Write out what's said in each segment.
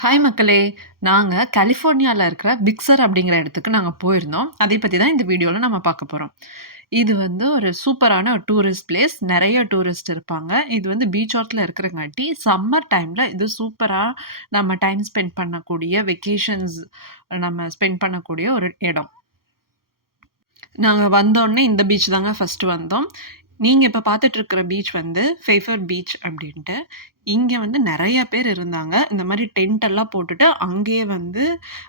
Hi மக்களே! நாங்க கலிஃபோர்னியால இருக்கிற பிக்ஸர் அப்படிங்கிற இடத்துக்கு நாங்க போயிருந்தோம். அதை பத்தி தான் இந்த வீடியோல நம்ம பார்க்க போறோம். இது வந்து ஒரு சூப்பரான ஒரு டூரிஸ்ட் பிளேஸ். நெறைய டூரிஸ்ட் இருப்பாங்க. இது வந்து பீச் ஓரத்துல இருக்கிறங்காட்டி, சம்மர் டைம்ல இது சூப்பரா நம்ம டைம் ஸ்பெண்ட் பண்ணக்கூடிய வெக்கேஷன்ஸ் நம்ம ஸ்பெண்ட் பண்ணக்கூடிய ஒரு இடம். நாங்க வந்தோனே இந்த பீச் தாங்க ஃபர்ஸ்ட்டு வந்தோம். நீங்க இப்ப பார்த்துட்டு இருக்கிற பீச் வந்து ஃபேஃபர் பீச் அப்படின்ட்டு. இங்க வந்து நெறைய பேர் இருந்தாங்க. இந்த மாரி டென்ட் எல்லாம் போட்டுட்டு, அங்கேயே வந்து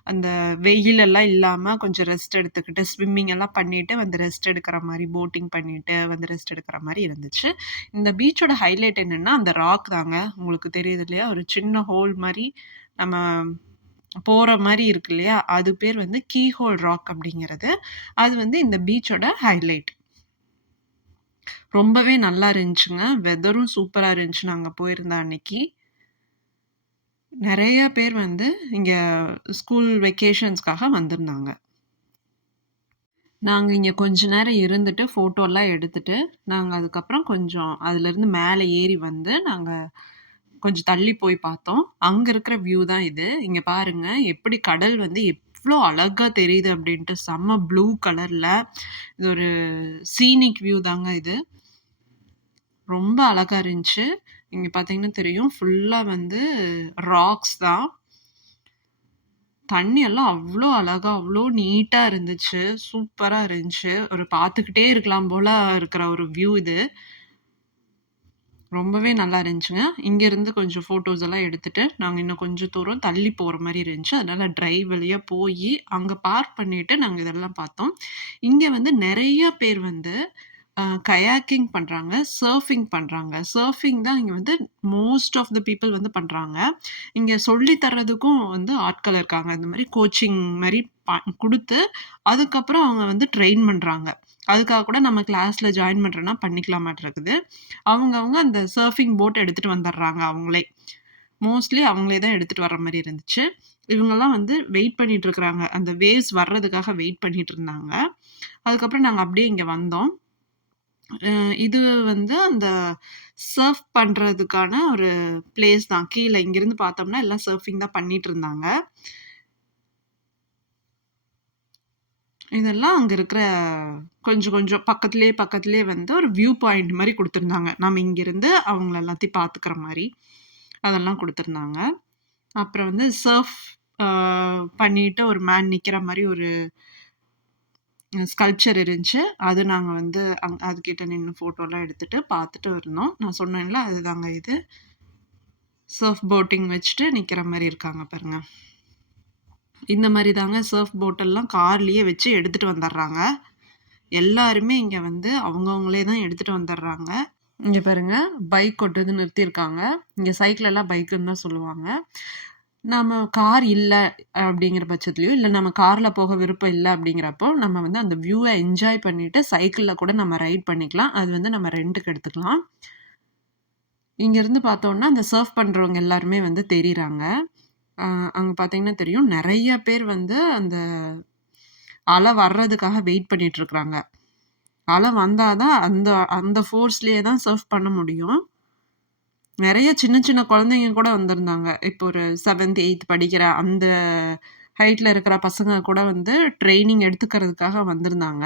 அந்த வெயில் எல்லாம் இல்லாம கொஞ்சம் ரெஸ்ட் எடுத்துக்கிட்டு, ஸ்விம்மிங் எல்லாம் பண்ணிட்டு வந்து ரெஸ்ட் எடுக்கிற மாரி, போட்டிங் பண்ணிட்டு வந்து ரெஸ்ட் எடுக்கிற மாரி இருந்துச்சு. இந்த பீச்சோட ஹைலைட் என்னன்னா, அந்த ராக் தாங்க. உங்களுக்கு தெரியுது இல்லையா? ஒரு சின்ன ஹோல் மாரி நம்ம போற மாரி இருக்கு இல்லையா? அது பேர் வந்து கீ ஹோல் ராக் அப்படிங்கிறது. அது வந்து இந்த பீச்சோட ஹைலைட். ரொம்பவே நல்லா இருந்துச்சுங்க. வெதரும் சூப்பரா இருந்துச்சு நாங்க போயிருந்த அன்னைக்கு. நெறைய பேர் வந்து இங்க ஸ்கூல் வெக்கேஷன்ஸ்க்காக வந்திருந்தாங்க. நாங்க இங்க கொஞ்ச நேரம் இருந்துட்டு, ஃபோட்டோலாம் எடுத்துட்டு, நாங்க அதுக்கப்புறம் கொஞ்சம் அதுலருந்து மேல ஏறி வந்து, நாங்க கொஞ்சம் தள்ளி போய் பார்த்தோம். அங்க இருக்கிற வியூ தான் இது. இங்க பாருங்க, எப்படி கடல் வந்து எவ்ளோ அழகா தெரியுது அப்படின்ட்டு. செம்ம ப்ளூ கலர்ல. இது ஒரு சீனிக் வியூ தாங்க இது. ரொம்ப அழகா இருந்துச்சு. இங்க பார்த்தீங்கன்னா தெரியும். ஃபுல்லா வந்து ராக்ஸ் தான். தண்ணி எல்லாம் அவ்ளோ அழகா, அவ்ளோ நீட்டா இருந்துச்சு. சூப்பரா இருந்துச்சு. ஒரு பார்த்துக்கிட்டே இருக்கலாம் போல இருக்கிற ஒரு வியூ இது. ரொம்பவே நல்லா இருந்துச்சுங்க. இங்கேருந்து கொஞ்சம் ஃபோட்டோஸ் எல்லாம் எடுத்துட்டு, நாங்க இன்னும் கொஞ்சம் தூரம் தள்ளி போற மாரி இருந்துச்சு. அதனால டிரைவ் வழியா போயி, அங்க பார்க் பண்ணிட்டு நாங்க இதெல்லாம் பார்த்தோம். இங்க வந்து நெறைய பேர் வந்து கயாக்கிங் பண்றாங்க, சர்ஃபிங் பண்றாங்க. சர்ஃபிங் தான் இங்க வந்து மோஸ்ட் ஆஃப் த பீப்பிள் வந்து பண்றாங்க. இங்க சொல்லி தர்றதுக்கும் வந்து ஆட்கள் இருக்காங்க. இந்த மாரி கோச்சிங் மாரி குடுத்து, அதுக்கப்புறம் அவங்க வந்து ட்ரெயின் பண்றாங்க. அதுக்காக கூட நம்ம கிளாஸ்ல ஜாயின் பண்றோம்னா பண்ணிக்கலாமாட்ருக்குது. அவங்கவங்க அந்த சர்ஃபிங் போட் எடுத்துட்டு வந்துர்றாங்க அவங்களே. மோஸ்ட்லி அவங்களே தான் எடுத்துட்டு வர்ற மாரி இருந்துச்சு. இவங்கலாம் வந்து வெயிட் பண்ணிட்டு இருக்கிறாங்க. அந்த வேவ்ஸ் வர்றதுக்காக வெயிட் பண்ணிட்டு இருந்தாங்க. அதுக்கப்புறம் நாங்க அப்படியே இங்க வந்தோம். இது வந்து அந்த சர்ஃப் பண்றதுக்கான ஒரு பிளேஸ் தான். கீழ இங்கிருந்து பார்த்தோம்னா, எல்லாம் சர்ஃபிங் தான் பண்ணிட்டுருந்தாங்க. இதெல்லாம் அங்க இருக்கிற கொஞ்சம் கொஞ்சம் பக்கத்திலேயே வந்து ஒரு வியூ பாயிண்ட் மாரி குடுத்துருந்தாங்க. நம்ம இங்கிருந்து அவங்கள எல்லாத்தையும் பார்த்துக்கிற மாரி. அதெல்லாம் குடுத்துருந்தாங்க. அப்புறம் வந்து சர்ஃப் அ பண்ணிட்டு ஒரு மேன் நிக்கிற மாரி ஒரு ஸ்கல்ப்சர் இருந்துச்சு. அது நாங்க வந்து அதுகிட்ட நின்னு ஃபோட்டோலாம் எடுத்துட்டு பார்த்துட்டு இருந்தோம். நான் சொன்னேன்ல அதுதாங்க இது. சர்ஃப் போட்டிங் வச்சுட்டு நிக்கிற மாரி இருக்காங்க பாருங்க. இந்த மாரி தாங்க சர்ஃப் போட் எல்லாம் கார்லயே வச்சு எடுத்துட்டு வந்துர்றாங்க. எல்லாருமே இங்க வந்து அவங்கவங்களே தான் எடுத்துட்டு வந்துர்றாங்க. இங்க பாருங்க பைக் கொண்டு வந்து நிறுத்தியிருக்காங்க. இங்க சைக்கிள் எல்லாம் பைக்குன்னு தான் சொல்லுவாங்க. நம்ம கார் இல்ல அப்படிங்கிற பட்சத்துலயோ, இல்ல நம்ம கார்ல போக விருப்பம் இல்ல அப்படிங்கிறப்போ, நம்ம வந்து அந்த வியூவ என்ஜாய் பண்ணிட்டு சைக்கிள்ல கூட நம்ம ரைட் பண்ணிக்கலாம். அது வந்து நம்ம ரென்ட்‌க்கு எடுத்துக்கலாம். இங்கேருந்து பார்த்தோம்னா, அந்த சர்ஃப் பண்றவங்க எல்லாருமே வந்து தெரியிறாங்க. அ அங்க பார்த்தீங்கன்னா தெரியும். நெறைய பேர் வந்து அந்த அலை வர்றதுக்காக வெயிட் பண்ணிட்டு இருக்கிறாங்க. அலை வந்தா தான் அந்த அந்த ஃபோர்ஸ்லயே தான் சர்ஃப் பண்ண முடியும். நெறைய சின்ன சின்ன குழந்தைங்க கூட வந்திருந்தாங்க. இப்போ ஒரு 7த், 8த் படிக்கிற அந்த ஹைட்ல இருக்கிற பசங்க கூட வந்து ட்ரெய்னிங் எடுத்துக்கிறதுக்காக வந்திருந்தாங்க.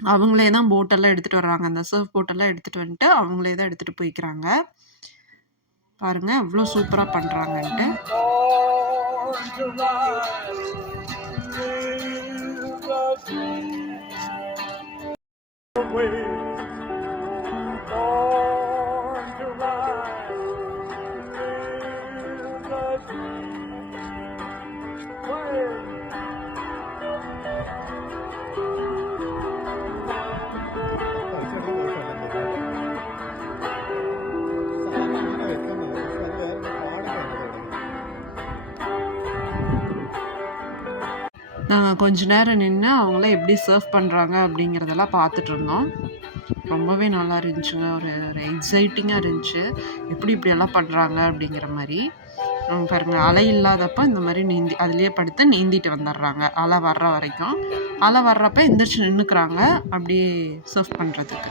அவங்களே தான் போட்டெல்லாம் எடுத்துட்டு வர்றாங்க. அந்த சர்ஃப் போட்டெல்லாம் எடுத்துட்டு வந்துட்டு, அவங்களே தான் எடுத்துட்டு போய்க்கிறாங்க. பாருங்க எவ்ளோ சூப்பரா பண்றாங்கன்ட்டு. Born to rise, live the dream away. Born to rise, live the dream away. நாங்க கொஞ்ச நேரம் நின்னு அவங்கலாம் எப்படி சர்ஃப் பண்றாங்க அப்படிங்கிறதெல்லாம் பார்த்துட்டு இருந்தோம். ரொம்பவே நல்லா இருந்துச்சுங்க. ஒரு ஒரு எக்ஸைட்டிங்கா இருந்துச்சு. எப்படி இப்படியெல்லாம் பண்றாங்க அப்படிங்கிற மாரி. பாருங்க அலை இல்லாதப்ப இந்த மாரி நீந்தி அதிலேயே படுத்து நீந்திட்டு வந்துர்றாங்க. அலை வர்ற வரைக்கும். அலை வர்றப்ப எந்திரிச்சு நின்னுக்குறாங்க. அப்படியே சர்ஃப் பண்றதுக்கு.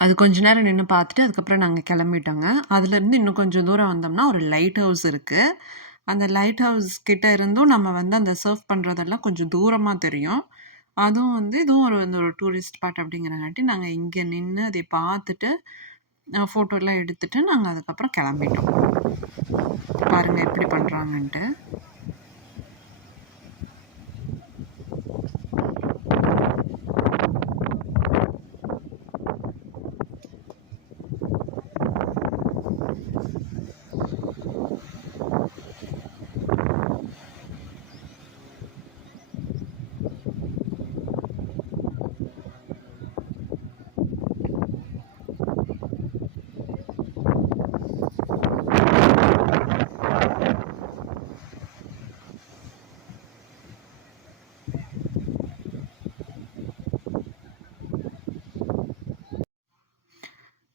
அது கொஞ்ச நேரம் நின்னு பார்த்துட்டு, அதுக்கப்புறம் நாங்க கிளம்பிட்டோங்க. அதுலேருந்து இன்னும் கொஞ்சம் தூரம் வந்தோம்னா, ஒரு லைட் ஹவுஸ் இருக்கு. அந்த லைட் ஹவுஸ் கிட்ட இருந்தும் நம்ம வந்து அந்த சர்ஃப் பண்றதெல்லாம் கொஞ்சம் தூரமா தெரியும். அதுவும் வந்து இதுவும் ஒரு டூரிஸ்ட் ஸ்பாட் அப்படிங்கிறங்காட்டி, நாங்க இங்க நின்னு அதை பார்த்துட்டு, ஃபோட்டோலாம் எடுத்துட்டு, நாங்க அதுக்கப்புறம் கிளம்பிட்டோம். பாருங்க எப்படி பண்றாங்கன்ட்டு.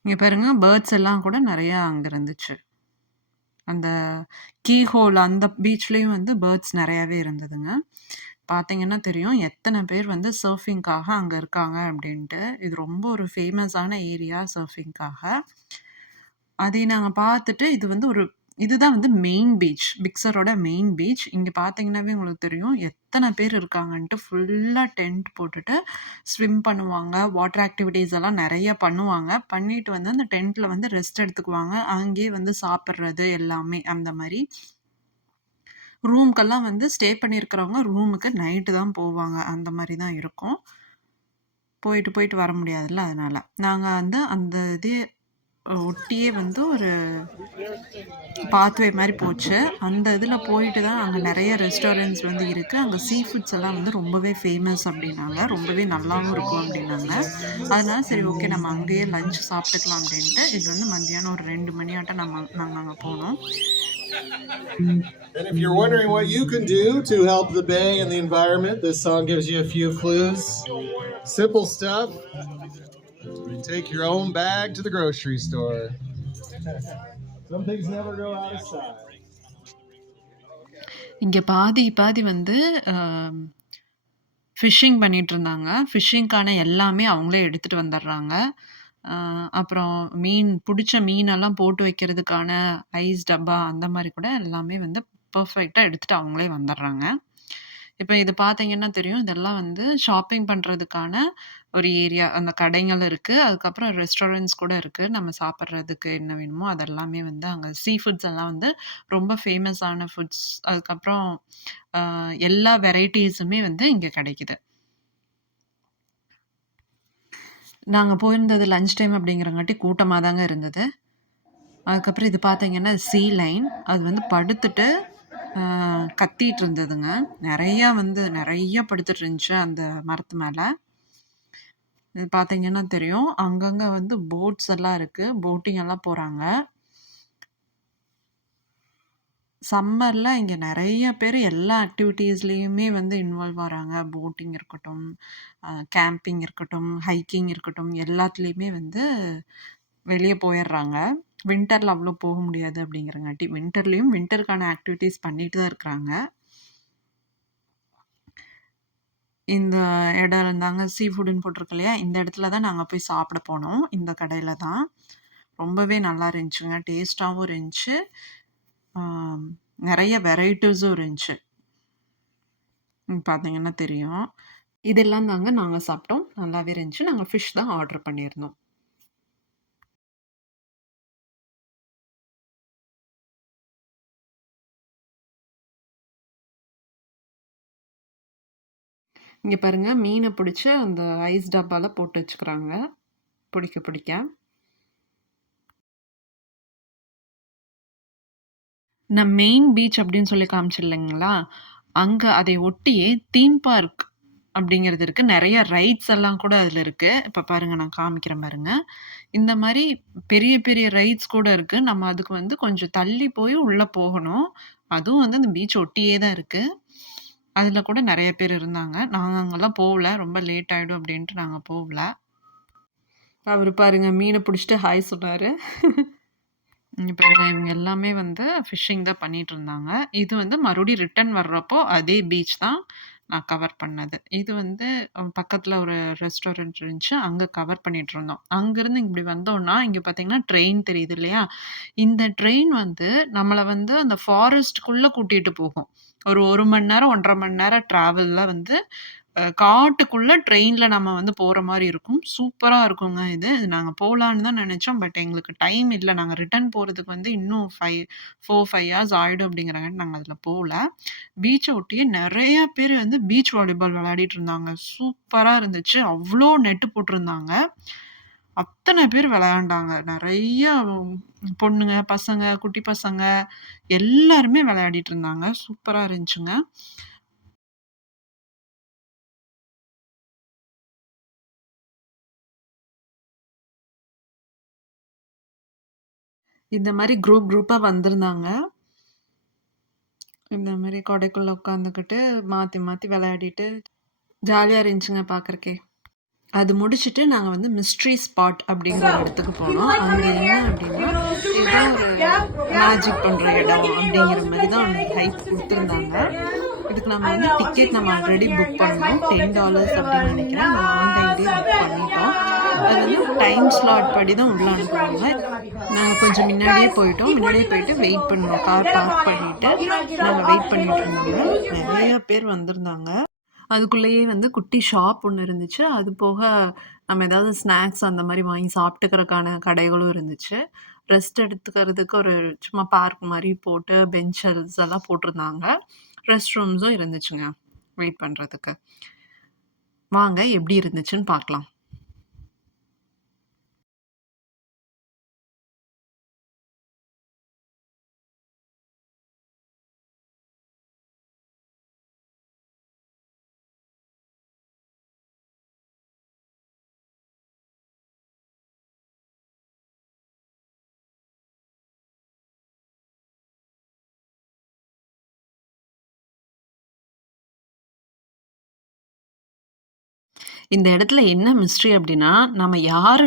இங்க பாருங்க பேர்ட்ஸ் எல்லாம் கூட நெறையா அங்க இருந்துச்சு. அந்த கீ ஹோல் அந்த பீச்லயும் வந்து பேர்ட்ஸ் நெறையாவே இருந்ததுங்க. பார்த்தீங்கன்னா தெரியும், எத்தன பேர் வந்து சர்ஃபிங்காக அங்க இருக்காங்க அப்டின்ட்டு. இது ரொம்ப ஒரு ஃபேமஸான ஏரியா சர்ஃபிங்காக. அதை நாங்க பார்த்துட்டு, இது வந்து இதுதான் வந்து மெயின் பீச். பிக்ஸரோட மெயின் பீச். இங்க பார்த்தீங்கன்னாவே உங்களுக்கு தெரியும், எத்தன பேர் இருக்காங்கன்ட்டு. ஃபுல்லா டென்ட் போட்டுட்டு ஸ்விம் பண்ணுவாங்க. வாட்டர் ஆக்டிவிட்டீஸ் எல்லாம் நெறைய பண்ணுவாங்க. பண்ணிட்டு வந்து அந்த டென்ட்ல வந்து ரெஸ்ட் எடுத்துக்குவாங்க. அங்கேயே வந்து சாப்பிடுறது எல்லாமே அந்த மாரி. ரூம்க்கெல்லாம் வந்து ஸ்டே பண்ணியிருக்கிறவங்க ரூமுக்கு நைட்டு தான் போவாங்க. அந்த மாரி தான் இருக்கும். போயிட்டு வர முடியாதுல்ல அதனால. நாங்க வந்து அந்த இது ஒட்டியே வந்து ஒரு பாத்வே மாரி போச்சு. அந்த இதில போயிட்டு தான் அங்க நெறைய ரெஸ்டாரண்ட்ஸ் வந்து இருக்கு. அங்க சீ ஃபுட்ஸ் எல்லாம் வந்து ரொம்பவே ஃபேமஸ் அப்டின்னாங்க. ரொம்பவே நல்லாவும் இருக்கும் அப்டின்னாங்க. அதனால சரி ஓகே நம்ம அங்கேயே லஞ்ச் சாப்பிட்டுக்கலாம் அப்டின்ட்டு, இது வந்து மத்தியானம் ஒரு 2 மணியாட்டம் நாங்க அங்க போனோம். And if you're wondering what you can do to help the bay and the environment, this song gives you a few clues. Simple stuff. Take your own bag to the grocery store. Some things never go out of style. இங்க பாதி வந்து fishing பண்ணிட்டுருந்தாங்க. ஃபிஷ்ஷிங்க்கான எல்லாமே அவங்களே எடுத்துட்டு வந்துர்றாங்க. அப்புறம் புடிச்ச மீனெல்லாம் போட்டு வைக்கிறதுக்கான ஐஸ் டப்பா அந்த மாரி கூட எல்லாமே வந்து பெர்ஃபெக்ட்டா எடுத்துட்டு அவங்களே வந்துர்றாங்க. இப்ப இது பார்த்தீங்கன்னா தெரியும். இதெல்லாம் வந்து ஷாப்பிங் பண்றதுக்கான ஒரு ஏரியா. அந்த கடைகள் இருக்கு. அதுக்கப்புறம் ரெஸ்டாரண்ட்ஸ் கூட இருக்கு. நம்ம சாப்பிடுறதுக்கு என்ன வேணுமோ அதெல்லாமே வந்து அங்க சீ ஃபுட்ஸ் எல்லாம் வந்து ரொம்ப ஃபேமஸான ஃபுட்ஸ். அதுக்கப்புறம் எல்லா வெரைட்டீஸுமே வந்து இங்க கிடைக்குது. நாங்க போயிருந்தது லஞ்ச் டைம் அப்படிங்கிறங்காட்டி கூட்டமா தாங்க இருந்தது. அதுக்கப்புறம் இது பார்த்தீங்கன்னா, சீ லைன். அது வந்து படுத்துட்டு கத்திட்டு இருந்ததுங்க. நெறைய படுத்துட்டு இருந்துச்சு அந்த மரத்து மேல. இது பார்த்தீங்கன்னா தெரியும். அங்கங்க வந்து போட்ஸ் எல்லாம் இருக்கு. போட்டிங் எல்லாம் போறாங்க. சம்மர்ல இங்க நெறைய பேரு எல்லா ஆக்டிவிட்டீஸ்லயுமே வந்து இன்வால்வ் ஆறாங்க. போட்டிங் இருக்கட்டும், கேம்பிங் இருக்கட்டும், ஹைக்கிங் இருக்கட்டும், எல்லாத்துலயுமே வந்து வெளிய போயிர்றாங்க. வின்டர்ல அவ்ளோ போக முடியாது அப்படிங்கிறங்காட்டி, வின்டருக்கான ஆக்டிவிட்டீஸ் பண்ணிட்டு தான் இருக்கிறாங்க. இந்த இடம் இருந்தாங்க சீ ஃபுட்ன்னு போட்டிருக்கு இல்லையா? இந்த இடத்துல தான் நாங்க போய் சாப்பிட போனோம். இந்த கடையில தான். ரொம்பவே நல்லா இருந்துச்சுங்க. டேஸ்ட்டாவும் இருந்துச்சு. நெறைய வெரைட்டீஸும் இருந்துச்சு. பார்த்தீங்கன்னா தெரியும். இதெல்லாம் தாங்க நாங்க சாப்பிட்டோம். நல்லாவே இருந்துச்சு. நாங்க ஃபிஷ் தான் ஆர்டர் பண்ணியிருந்தோம். இங்க பாருங்க மீன புடிச்சு அந்த ஐஸ் டப்பால போட்டு வச்சுக்கிறாங்க. பிடிக்க. நான் மெயின் பீச் அப்படின்னு சொல்லி காமிச்சேன் இல்லைங்களா? அங்க அதை ஒட்டியே தீம் பார்க் அப்படிங்கிறது இருக்கு. நெறைய ரைட்ஸ் எல்லாம் கூட அதுல இருக்கு. இப்ப பாருங்க நான் காமிக்கிறேன் பாருங்க. இந்த மாரி பெரிய ரைட்ஸ் கூட இருக்கு. நம்ம அதுக்கு வந்து கொஞ்சம் தள்ளி போய் உள்ள போகணும். அதுவும் வந்து அந்த பீச் ஒட்டியே தான் இருக்கு. அதுல கூட நெறைய பேர் இருந்தாங்க. நாங்க அங்கலாம் போகல. ரொம்ப லேட் ஆயிடும் அப்படின்ட்டு நாங்க போகல. அவரு பாருங்க மீன புடிச்சுட்டு ஹாய் சொன்னாரு. இங்க பாருங்க இவங்க எல்லாமே வந்து ஃபிஷிங் தான் பண்ணிட்டு இருந்தாங்க. இது வந்து மறுபடியும் ரிட்டர்ன் வர்றப்போ அதே பீச் தான். நான் கவர் பண்ணது. இது வந்து பக்கத்துல ஒரு ரெஸ்டாரண்ட் இருந்துச்சு. அங்க கவர் பண்ணிட்டுருந்தோம். அங்கருந்து இப்படி வந்தோம்னா, இங்க பார்த்தீங்கன்னா ட்ரெயின் தெரியுது இல்லையா? இந்த ட்ரெயின் வந்து நம்மள வந்து அந்த ஃபாரஸ்ட்குள்ள கூட்டிட்டு போகும். ஒரு 1 மணி நேரம், 1 1/2 மணி நேரம் டிராவல்ல வந்து காட்டுக்குள்ள ட்ரெயின்ல நம்ம வந்து போற மாரி இருக்கும். சூப்பரா இருக்குங்க இது. இது நாங்க போலான்னு தான் நெனச்சோம். பட் எங்களுக்கு டைம் இல்ல. நாங்க ரிட்டர்ன் போறதுக்கு வந்து இன்னும் 5 ஹார்ஸ் ஆயிடும் அப்படிங்கிறங்காட்டி நாங்க அதுல போல. பீச்ச ஒட்டியே நெறைய பேரு வந்து பீச் வாலிபால் விளையாடிட்டு இருந்தாங்க. சூப்பரா இருந்துச்சு. அவ்ளோ நெட்டு போட்டிருந்தாங்க. அத்தன பேர் விளையாண்டாங்க. நெறைய பொண்ணுங்க, பசங்க, குட்டி பசங்க எல்லாருமே விளையாடிட்டு இருந்தாங்க. சூப்பரா இருந்துச்சுங்க. இந்த மாரி குரூப்பா வந்திருந்தாங்க. இந்த மாரி கொடைக்குள்ள உட்காந்துக்கிட்டு மாத்தி மாத்தி விளையாடிட்டு ஜாலியா இருந்துச்சுங்க பார்க்கறக்கே. அது முடிச்சுட்டு நாங்க வந்து மிஸ்ட்ரி ஸ்பாட் அப்படிங்கிற ஒரு இடத்துக்கு போனோம். அங்க என்ன அப்படின்னா, ஏதோ ஒரு மேஜிக் பண்ற இடம் அப்படிங்கிற மாரி தான் அன்னைக்கு ஹைப் குடுத்துருந்தாங்க. இதுக்கு நம்ம வந்து டிக்கெட் நம்ம ஆல்ரெடி புக் பண்ணோம். $10 அப்படின்னு நெனைக்கிறேன். நம்ம ஆன்லைன்லயே புக் பண்ணிட்டோம். அது வந்து டைம் ஸ்லாட் படி தான் உள்ள அனுப்புவாங்க. நாங்க கொஞ்சம் முன்னாடியே போயிட்டோம். முன்னாடியே போயிட்டு வெயிட் பண்ணோம். கார் பார்க் பண்ணிட்டு நாங்க வெயிட் பண்ணிட்டு இருந்தோங்க. நெறைய பேர் வந்திருந்தாங்க. அதுக்குள்ளேயே வந்து குட்டி ஷாப் ஒண்ணு இருந்துச்சு. அது போக நம்ம ஏதாவது ஸ்நாக்ஸ் அந்த மாரி வாங்கி சாப்பிட்டுக்கிறக்கான கடைகளும் இருந்துச்சு. ரெஸ்ட் எடுத்துக்கிறதுக்கு ஒரு சும்மா பார்க் மாரி போட்டு பெஞ்சஸ் எல்லாம் போட்டிருந்தாங்க. ரெஸ்ட் ரூம்ஸும் இருந்துச்சுங்க. வெயிட் பண்றதுக்கு. வாங்க எப்படி இருந்துச்சுன்னு பார்க்கலாம். இந்த இடத்துல என்ன மிஸ்ட்ரி அப்படின்னா, நம்ம யாரு